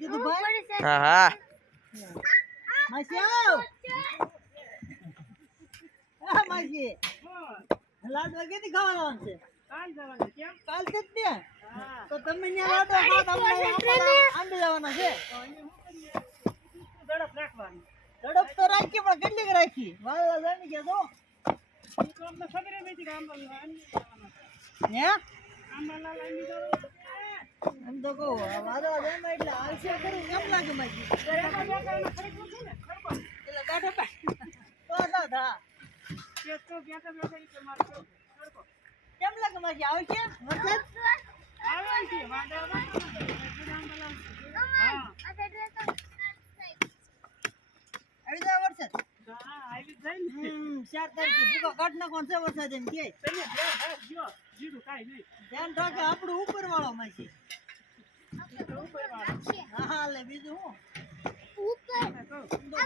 કીધું ભાઈ? હા હા. માસી આવ. આ માસી. લાડવા કેથી ખાવા લાવવાનું છે? કાલ છે જ ને? તો તમે ત્યાં લાડવા ખાઓ તો અમને આંબે જવાના છે? ઝડપ તો રાખી પણ કેટલીક રાખી? વાળવા જામી ગયા તો. હે એમ તો કેમ લાગે છે વરસાદ એમ કે ધ્યાન રાખે આપણું ઉપર વાળો માસી હા લે બીજું હું તો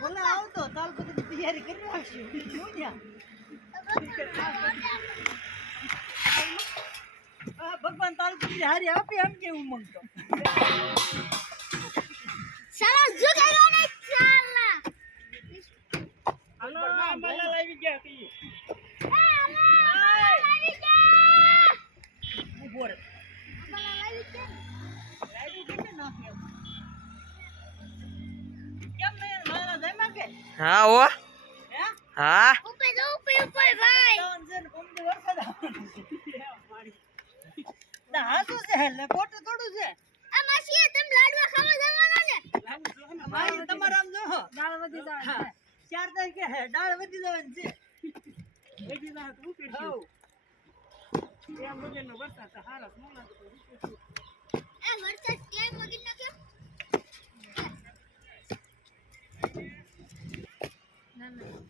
ભલે આવતો તાલ તૈયારી કરી નાખશું બીજું ત્યાં ભગવાન તાલ હારી આપી એમ કેવું માંગતો સાલા જુગેગા ને ચાલા ઊભો રે લાઈટ હા ઓ હે હા ઉપર જો ઉપર ઉપર ભાઈ જવાનું છે ને પમદી વરસાદ આવવાનો છે. ના હાચું છે એટલે ખોટું થોડું છે આ માસી તમે લાડવા ખાવા જવાના ને ભાઈ તમારે આમ જો દાળ વધી જાય ચાર તારીખે હે દાળ વધી જવાની છે હઉ. આ વરસાદ કેમ મગી નાખ્યો મારું જાતે કરામાય કેમ બે આઠ કાલ તો દીધો ના ખાલી અલ્યા છે ઈ હા ઈ વાત આવી. લો માસી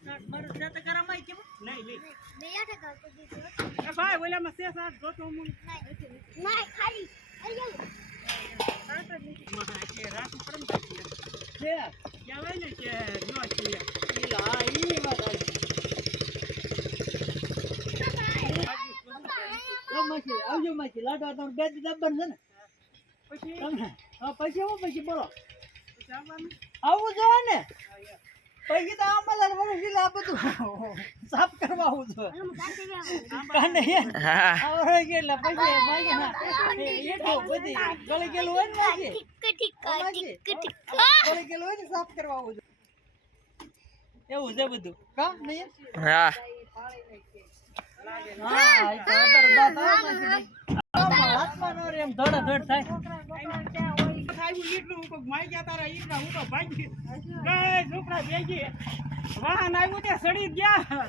આવજો માસી લાડવા તમે બે દબન છે ને પછી પછી હું પછી બોલો આવું જવા ને પછી તો આંબાલાલ વરસી આ બધું સાફ કરવા આવું છું. કાને હા આવડે કે એટલે પછી ભાઈ ના. એ તો બધી ગળી ગયેલું હોય ને ટીક ટીક ટીક ગળી ગયેલું હોય ને સાફ કરવા આવું છું. એવું છે બધું. કા નહીં? હા. હા એ તો અત્યારે દાંત આવે પછી ભાઈ. આમાં હાથમાં વાહન રહે એમ સડી ગયા.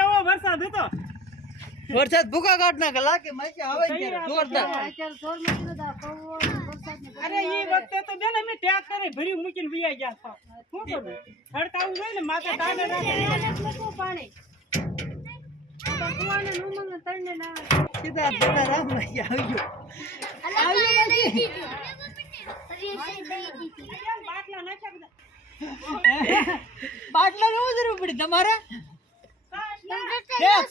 એવો વરસાદ હતો. વરસાદ ભૂકા કાઢ આવે જોરદાર. અરે ઈ વખતે તો બેન અમે ટ્રેક્ટરે ભરી મૂકીને વિયા ગયા હતા. શું કરું હોય ને માથે તણને ના સીધા સીધા રામ આવી ગયો. આવી લઈ દીધી અરે દઈ દીધી બાટલા નાખ્યા બધા બાટલા નું જરૂર પડી તમારે?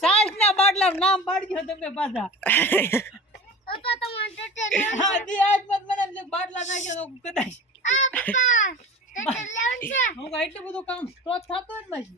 સાસ ના બાટલા નામ પાડજો તમે પાછા. બાટલા નાખ્યો તો કદાચ હું એટલું બધું કામ તો જ થતું હોય ને